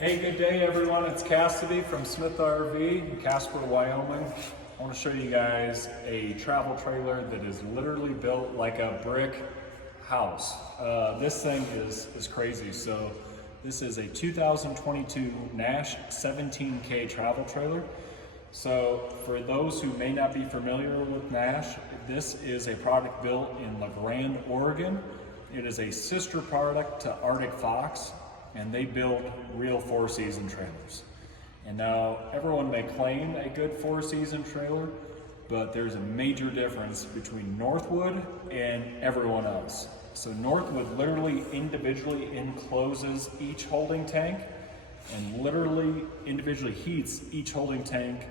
Hey, good day everyone. It's Cassidy from Smith RV in Casper, Wyoming. I want to show you guys a travel trailer that is literally built like a brick house. This thing is crazy. So this is a 2022 Nash 17K travel trailer. So for those who may not be familiar with Nash, this is a product built in La Grande, Oregon. It is a sister product to Arctic Fox, and they build real four-season trailers. And now everyone may claim a good four-season trailer, but there's a major difference between Northwood and everyone else. So Northwood literally individually encloses each holding tank and literally individually heats each holding tank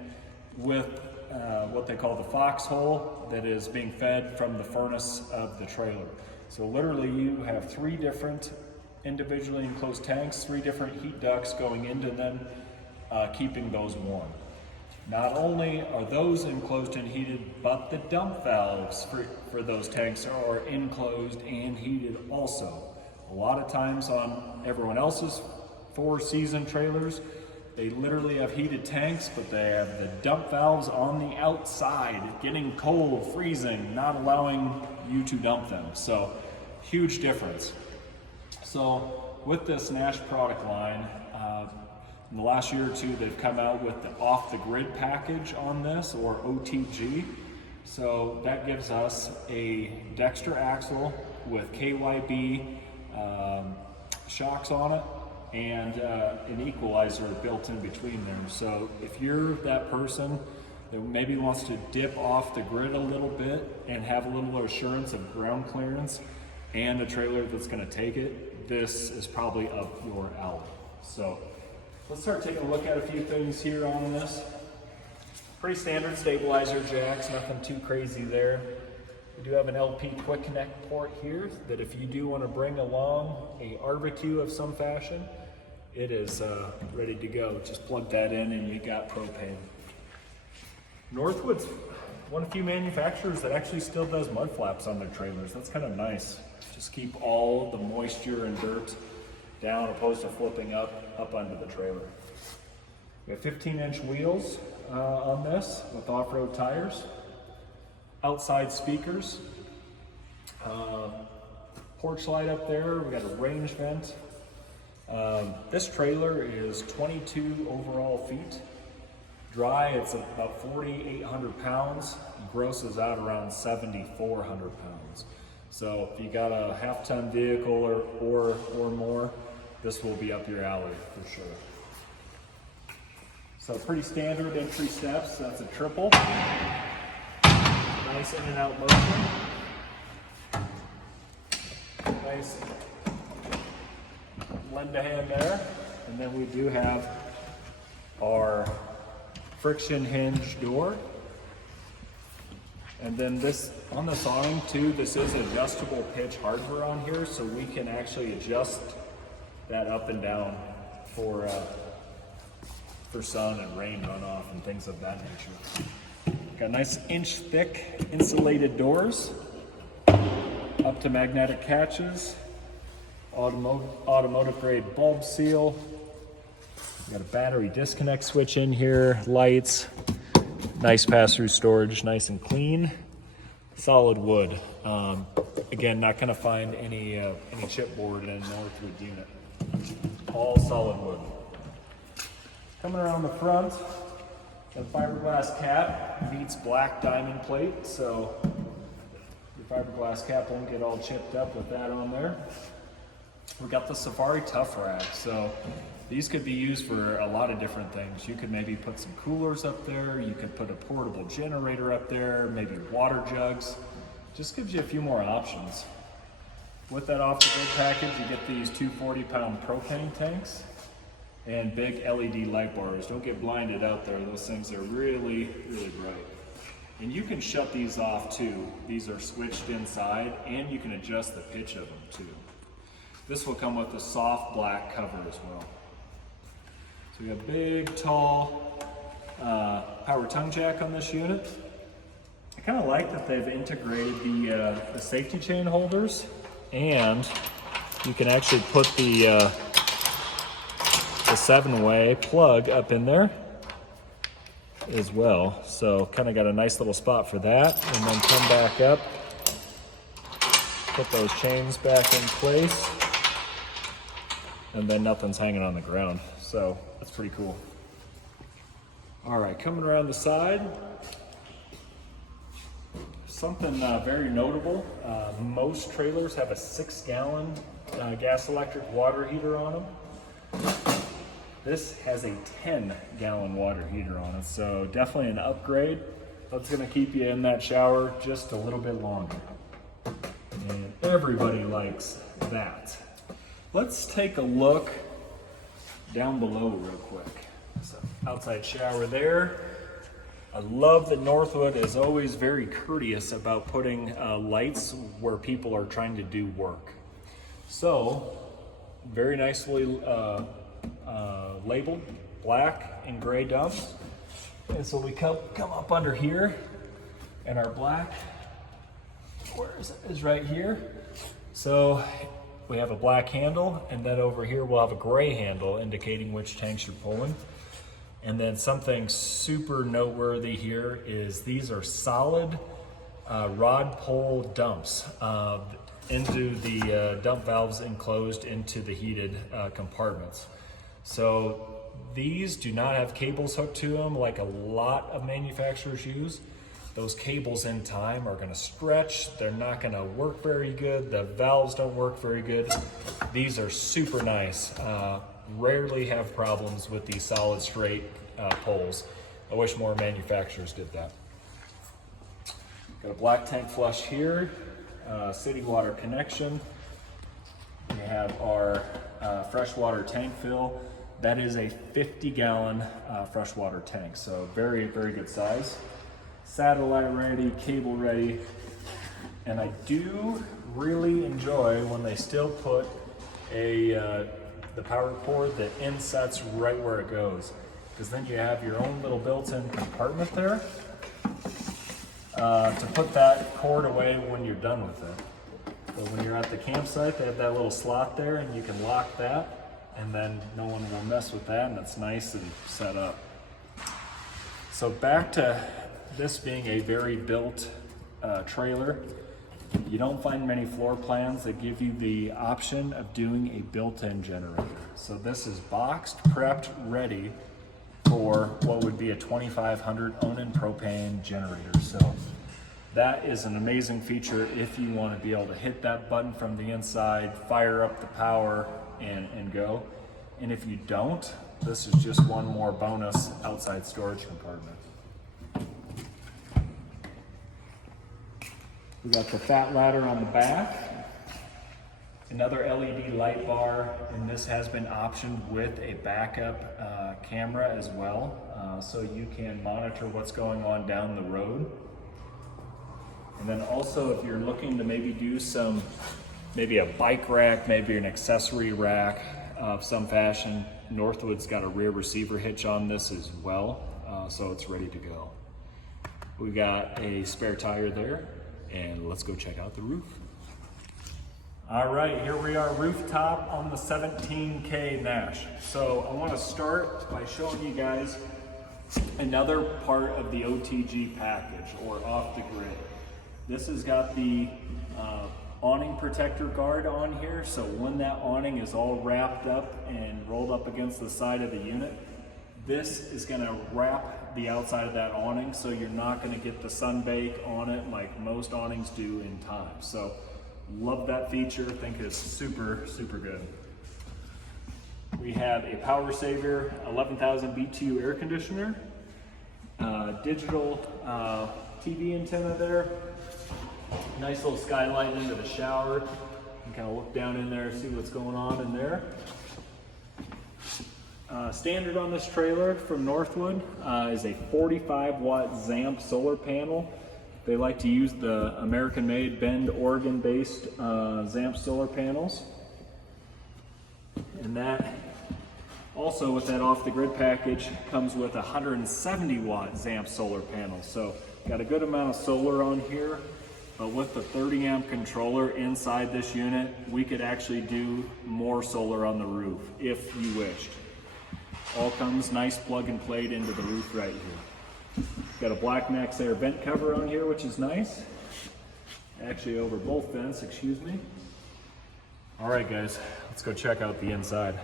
with what they call the foxhole that is being fed from the furnace of the trailer. So literally you have three different individually enclosed tanks, three different heat ducts going into them, keeping those warm. Not only are those enclosed and heated, but the dump valves for those tanks are enclosed and heated also. A lot of times on everyone else's four-season trailers, they literally have heated tanks, but they have the dump valves on the outside, getting cold, freezing, not allowing you to dump them. So, huge difference. So with this Nash product line, in the last year or two, they've come out with the off-the-grid package on this, or OTG. So that gives us a Dexter axle with KYB shocks on it and an equalizer built in between them. So if you're that person that maybe wants to dip off the grid a little bit and have a little assurance of ground clearance and a trailer that's going to take it, this is probably up your alley. So let's start taking a look at a few things here on this. Pretty standard stabilizer jacks, nothing too crazy there. We do have an LP quick connect port here that if you do want to bring along a barbecue of some fashion, it is ready to go. Just plug that in and you got propane. Northwood's one of the few manufacturers that actually still does mud flaps on their trailers. That's kind of nice. Just keep all the moisture and dirt down opposed to flipping up under the trailer. We have 15-inch wheels on this with off-road tires, outside speakers, porch light up there. We got a range vent. This trailer is 22 overall feet. Dry, it's about 4,800 pounds. Grosses out around 7,400 pounds. So if you got a half-ton vehicle or more, this will be up your alley for sure. So pretty standard entry steps. That's a triple. Nice in and out motion. Nice lend a hand there. And then we do have our friction hinge door. And then this, on this awning too, this is adjustable pitch hardware on here, so we can actually adjust that up and down for sun and rain runoff and things of that nature. Got nice inch thick insulated doors, up to magnetic catches, automotive grade bulb seal. We got a battery disconnect switch in here, lights. Nice pass-through storage, nice and clean. Solid wood. Again, not gonna find any chipboard in a Northwood unit. All solid wood. Coming around the front, the fiberglass cap meets black diamond plate, so your fiberglass cap won't get all chipped up with that on there. We got the Safari Tough Rack, so these could be used for a lot of different things. You could maybe put some coolers up there, you could put a portable generator up there, maybe water jugs. Just gives you a few more options. With that off-the-grid package, you get these 240-pound propane tanks and big LED light bars. Don't get blinded out there. Those things are really, really bright. And you can shut these off too. These are switched inside, and you can adjust the pitch of them too. This will come with a soft black cover as well. So we got a big, tall power tongue jack on this unit. I kind of like that they've integrated the safety chain holders, and you can actually put the a 7-way plug up in there as well. So kind of got a nice little spot for that. And then come back up, put those chains back in place, and then nothing's hanging on the ground. So that's pretty cool. All right, coming around the side, something very notable. Most trailers have a 6-gallon gas electric water heater on them. This has a 10-gallon water heater on it, so definitely an upgrade. That's gonna keep you in that shower just a little bit longer. And everybody likes that. Let's take a look down below real quick. So outside shower there. I love that Northwood is always very courteous about putting lights where people are trying to do work. So very nicely labeled, black and gray dumps. And so we come up under here, and our black, where is right here. So we have a black handle, and then over here we'll have a gray handle indicating which tanks you're pulling. And then something super noteworthy here is these are solid rod pull dumps into the dump valves enclosed into the heated compartments. So these do not have cables hooked to them like a lot of manufacturers use. Those cables in time are gonna stretch. They're not gonna work very good. The valves don't work very good. These are super nice. Rarely have problems with these solid straight poles. I wish more manufacturers did that. Got a black tank flush here, city water connection. We have our freshwater tank fill. That is a 50-gallon freshwater tank, so very, very good size. Satellite ready, cable ready, and I do really enjoy when they still put the power cord that insets right where it goes, because then you have your own little built-in compartment there to put that cord away when you're done with it. So when you're at the campsite, they have that little slot there, and you can lock that, and then no one will mess with that, and it's nice and set up. So back to this being a very built trailer. You don't find many floor plans that give you the option of doing a built-in generator. So this is boxed, prepped, ready for what would be a 2500 Awning propane generator. So that is an amazing feature if you want to be able to hit that button from the inside, fire up the power, and go. And if you don't, this is just one more bonus outside storage compartment. We got the fat ladder on the back, another LED light bar, and this has been optioned with a backup camera as well, so you can monitor what's going on down the road. And then also if you're looking to maybe do maybe a bike rack, maybe an accessory rack of some fashion, Northwood's got a rear receiver hitch on this as well, so it's ready to go. We got a spare tire there. And let's go check out the roof. All right, here we are, rooftop on the 17K Nash. So I want to start by showing you guys another part of the OTG package, or off the grid. This has got the awning protector guard on here, so when that awning is all wrapped up and rolled up against the side of the unit, this is going to wrap the outside of that awning, so you're not going to get the sun bake on it like most awnings do in time. So love that feature, think it's super, super good. We have a power saver, 11,000 BTU air conditioner, digital TV antenna there, nice little skylight into the shower. You can kind of look down in there, see what's going on in there. Standard on this trailer from Northwood is a 45-watt Zamp solar panel. They like to use the American-made Bend, Oregon-based Zamp solar panels. And that also, with that off-the-grid package, comes with a 170-watt Zamp solar panel. So got a good amount of solar on here, but with the 30-amp controller inside this unit, we could actually do more solar on the roof if you wished. All comes nice plug and played into the roof right here. Got a Black Max Air vent cover on here, which is nice. Actually over both vents, excuse me. All right guys, let's go check out the inside.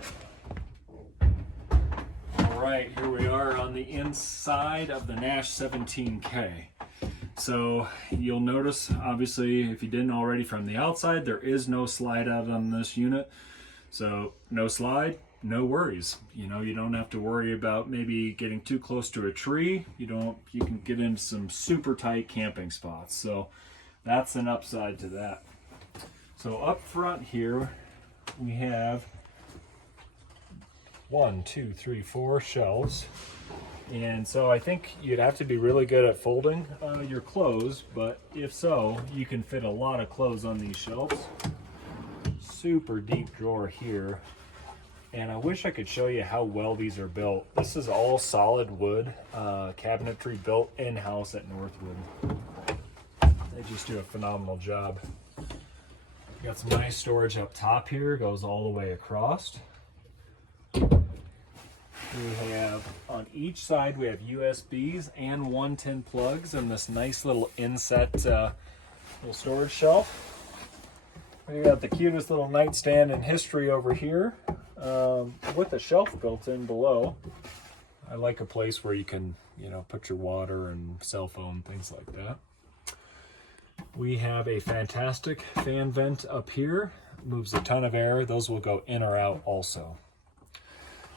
All right, here we are on the inside of the Nash 17K. So you'll notice, obviously, if you didn't already from the outside, there is no slide out on this unit. So no slide, no worries. You know, you don't have to worry about maybe getting too close to a tree. You can get into some super tight camping spots. So that's an upside to that. So up front here, we have 1, 2, 3, 4 shelves. And so I think you'd have to be really good at folding your clothes, but if so, you can fit a lot of clothes on these shelves. Super deep drawer here. And I wish I could show you how well these are built. This is all solid wood cabinetry built in-house at Northwood. They just do a phenomenal job. Got some nice storage up top here, goes all the way across. We have on each side, we have USBs and 110 plugs and this nice little inset little storage shelf. We got the cutest little nightstand in history over here with a shelf built in below. I like a place where you can, you know, put your water and cell phone, things like that. We have a fantastic fan vent up here, moves a ton of air. Those will go in or out also.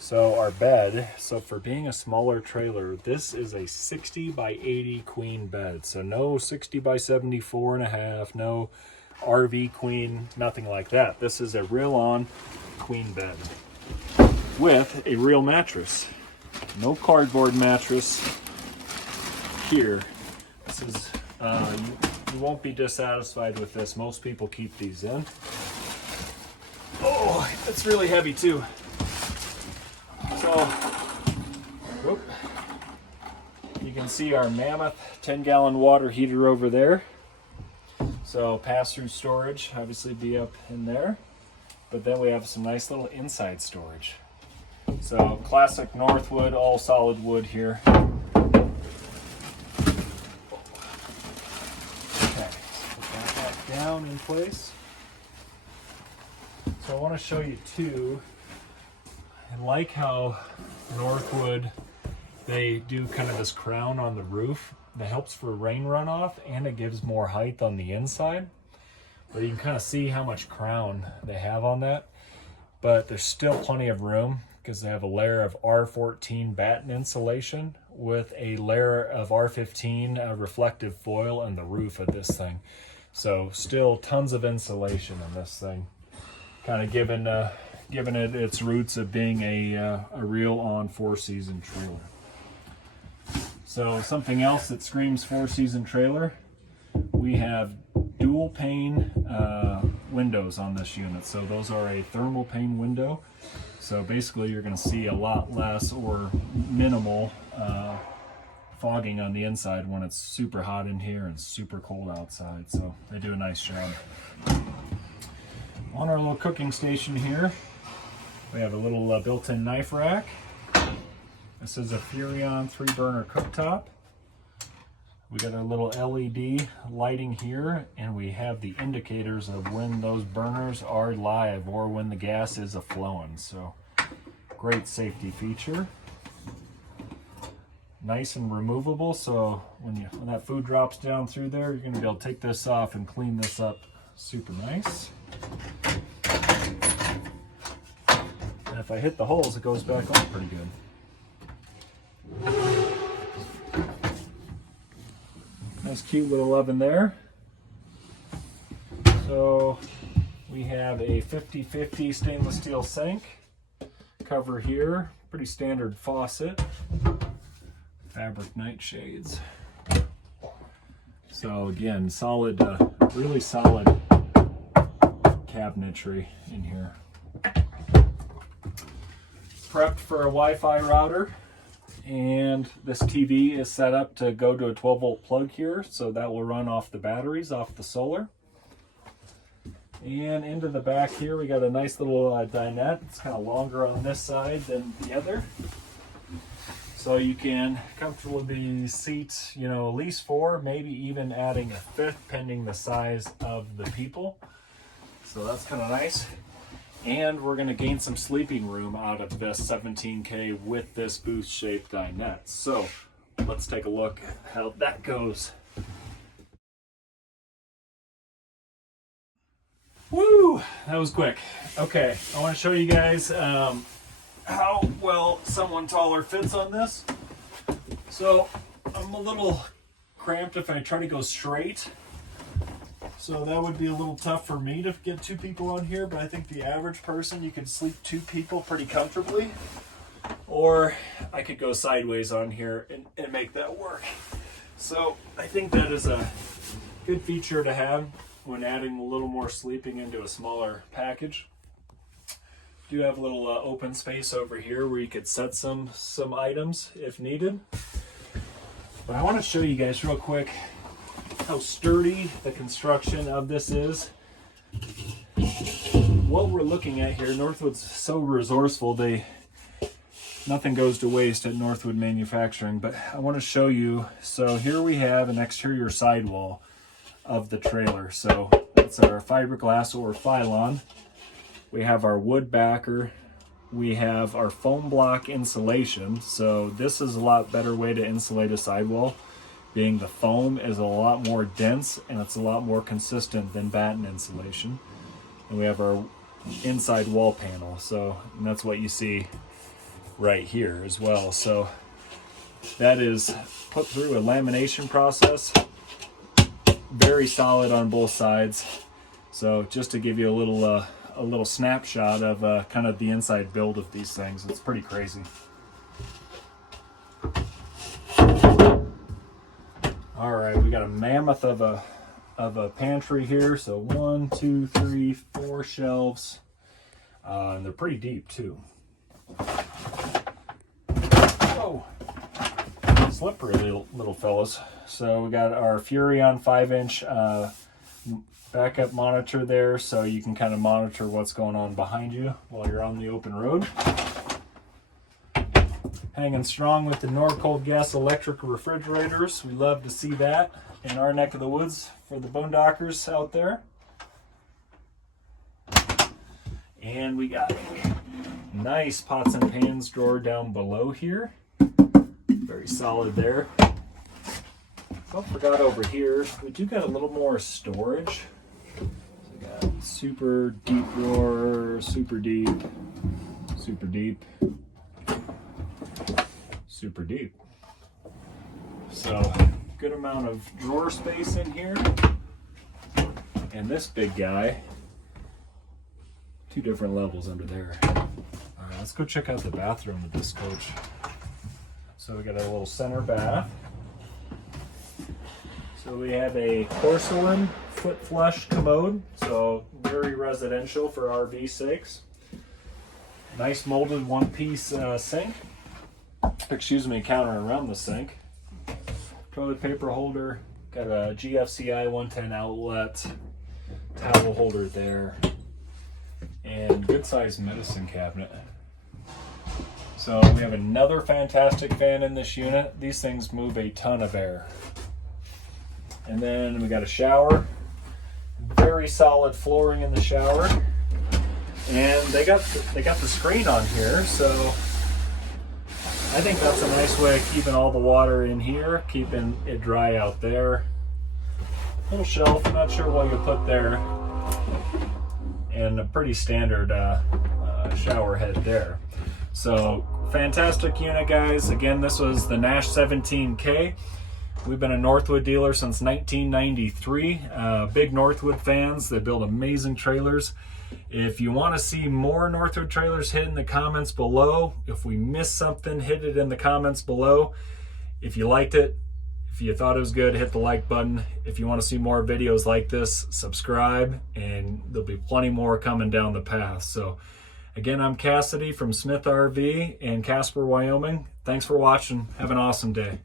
So our bed, so for being a smaller trailer, this is a 60 by 80 queen bed. So no 60 by 74 and a half, no RV queen, nothing like that. This is a real on queen bed with a real mattress. No cardboard mattress here. This is, you won't be dissatisfied with this. Most people keep these in. Oh, it's really heavy too. So, whoop, you can see our mammoth 10-gallon water heater over there. So pass-through storage, obviously be up in there. But then we have some nice little inside storage. So classic Northwood, all solid wood here. Okay, so put that back down in place. So I want to show you too, I like how Northwood, they do kind of this crown on the roof that helps for rain runoff and it gives more height on the inside. But you can kind of see how much crown they have on that. But there's still plenty of room because they have a layer of R14 batten insulation with a layer of R15 reflective foil on the roof of this thing. So still tons of insulation in this thing. Kind of given it its roots of being a real on 4-season trailer. So something else that screams 4-season trailer, we have dual pane windows on this unit. So those are a thermal pane window. So basically you're going to see a lot less or minimal fogging on the inside when it's super hot in here and super cold outside. So they do a nice job. On our little cooking station here, we have a little built-in knife rack. This is a Furrion 3-burner cooktop. We got our little LED lighting here, and we have the indicators of when those burners are live or when the gas is a-flowing. So great safety feature. Nice and removable, so when that food drops down through there, you're going to be able to take this off and clean this up super nice. And if I hit the holes, it goes back on pretty good. Nice cute little oven there. So we have a 50/50 stainless steel sink. Cover here, pretty standard faucet. Fabric nightshades. So again, solid, really solid cabinetry in here. Prepped for a Wi-Fi router, and this TV is set up to go to a 12-volt plug here, so that will run off the batteries, off the solar. And into the back here, we got a nice little dinette. It's kind of longer on this side than the other. So you can comfortably seat, you know, at least 4, maybe even adding a 5th, pending the size of the people. So that's kind of nice. And we're gonna gain some sleeping room out of this 17K with this booth-shaped dinette. So let's take a look at how that goes. Woo, that was quick. Okay, I wanna show you guys how well someone taller fits on this. So I'm a little cramped if I try to go straight. So that would be a little tough for me to get 2 people on here, but I think the average person, you could sleep 2 people pretty comfortably. Or I could go sideways on here and make that work. So I think that is a good feature to have when adding a little more sleeping into a smaller package. Do have a little open space over here where you could set some items if needed. But I want to show you guys real quick how sturdy the construction of this is. What we're looking at here, Northwood's so resourceful, nothing goes to waste at Northwood Manufacturing, but I want to show you. So here we have an exterior sidewall of the trailer. So it's our fiberglass or Phylon. We have our wood backer. We have our foam block insulation. So this is a lot better way to insulate a sidewall, being the foam is a lot more dense and it's a lot more consistent than batten insulation. And we have our inside wall panel. So and that's what you see right here as well. So that is put through a lamination process. Very solid on both sides. So just to give you a little snapshot of kind of the inside build of these things. It's pretty crazy. All right, we got a mammoth of a pantry here. So 1, 2, 3, 4 shelves, and they're pretty deep too. Whoa, slippery little fellas. So we got our Furrion 5-inch backup monitor there, so you can kind of monitor what's going on behind you while you're on the open road. Hanging strong with the Norcold gas electric refrigerators. We love to see that in our neck of the woods for the boondockers out there. And we got a nice pots and pans drawer down below here. Very solid there. Oh, forgot over here, we do got a little more storage. So we got super deep drawer, super deep, super deep, super deep. So good amount of drawer space in here. And this big guy, 2 different levels under there. All right, let's go check out the bathroom of this coach. So we got a little center bath. So we have a porcelain foot flush commode, so very residential for RV sakes. Nice molded one-piece sink. Excuse me, counter around the sink. Toilet paper holder. Got a GFCI 110 outlet. Towel holder there. And good sized medicine cabinet. So we have another fantastic fan in this unit. These things move a ton of air. And then we got a shower, very solid flooring in the shower, and they got the screen on here, so I think that's a nice way of keeping all the water in here, keeping it dry out there. Little shelf, not sure what you'll put there, and a pretty standard shower head there. So fantastic unit, guys. Again, this was the Nash 17K. We've been a Northwood dealer since 1993. Big Northwood fans. They build amazing trailers. If you want to see more Northwood trailers, hit in the comments below. If we missed something, hit it in the comments below. If you liked it, if you thought it was good, hit the like button. If you want to see more videos like this, subscribe, and there'll be plenty more coming down the path. So again, I'm Cassidy from Smith RV in Casper, Wyoming. Thanks for watching. Have an awesome day.